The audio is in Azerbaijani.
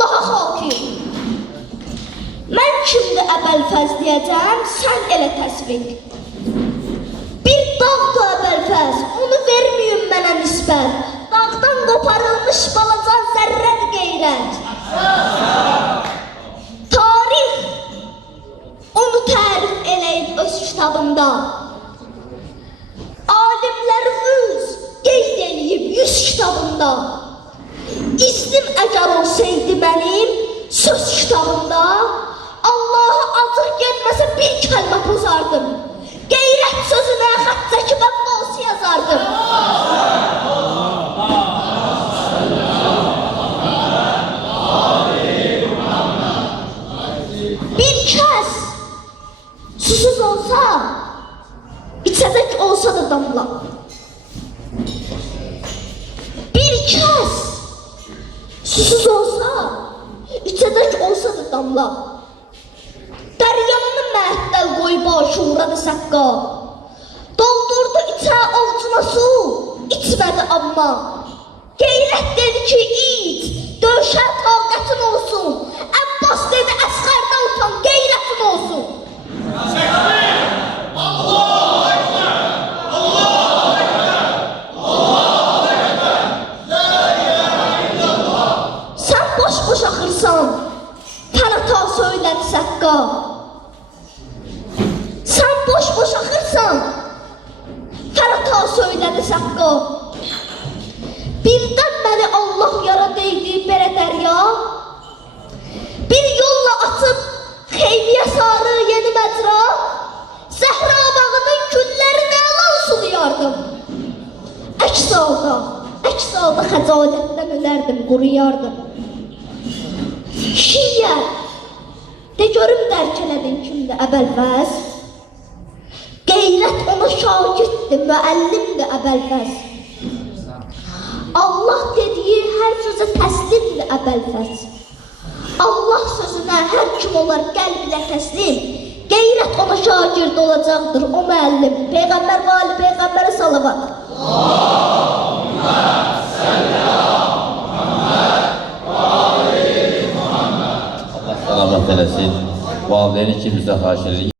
Allaha xalqı. Mən kimdə Əbəlfəz deyəcəm, sən elə təsviq. Bir dağdır Əbəlfəz, onu verməyin mənə nisbət. Dağdan qoparılmış balacan zərrəd qeyrət. Tarix onu tərif eləyib öz kitabında. Alimlərimiz qeyd eləyib 100 kitabında. İznim əgər olsaydı mənim söz kitabında, Allaha acıq gelməsə bir kəlmə pozardım. Qeyrət sözünə xət çəkib Abbasi yazardım. Bir kəs susuz olsa, içəcək olsa da damla. Bir kəs susuz olsa, içəcək olsa da damla. Dəryanını məhdəl qoyub aşuradı səqqa. Doldurdu içə ovcuna su, içmədi amma. Qeyrət dedi ki, iç, döyüşə taqətin olsun. Abbas dedi, əsqərdən utan, qeyrətin olsun. Allahu Ekber! Allahu Ekber! Allahu Ekber! La ilahe illallah! Sən boş-boş axırsan, Fərata söylədi səqqa. Sən boş-boş axırsan, Fərata söylədi səqqa. Birdən məni Allah yara deydi belə dərya. Bir yolla açıb xeyliyə sarı yeni məcra. Zəhra bağının güllərini əlan sulayardım. Əks halda xəcalətdən ölərdim, quruyardım. Şiyyər, de görüm dərk elədin kimdə Əbəlfəz. Qeyrət ona şagirddir, müəllimdir Əbəlfəz. Allah dediyi hər sözə təslimdir Əbəlfəz. Allah sözünə hər kim olar qəlb ilə təslim. Qeyrət ona şagird olacaqdır, o müəllim. Peyğəmbər və Ali Peyğəmbərə salavat. Allahümmə səllə Muhammed və Ali Muhammed. Allah salamat eləsin. Valideyni ki, bizə xahiş edirik.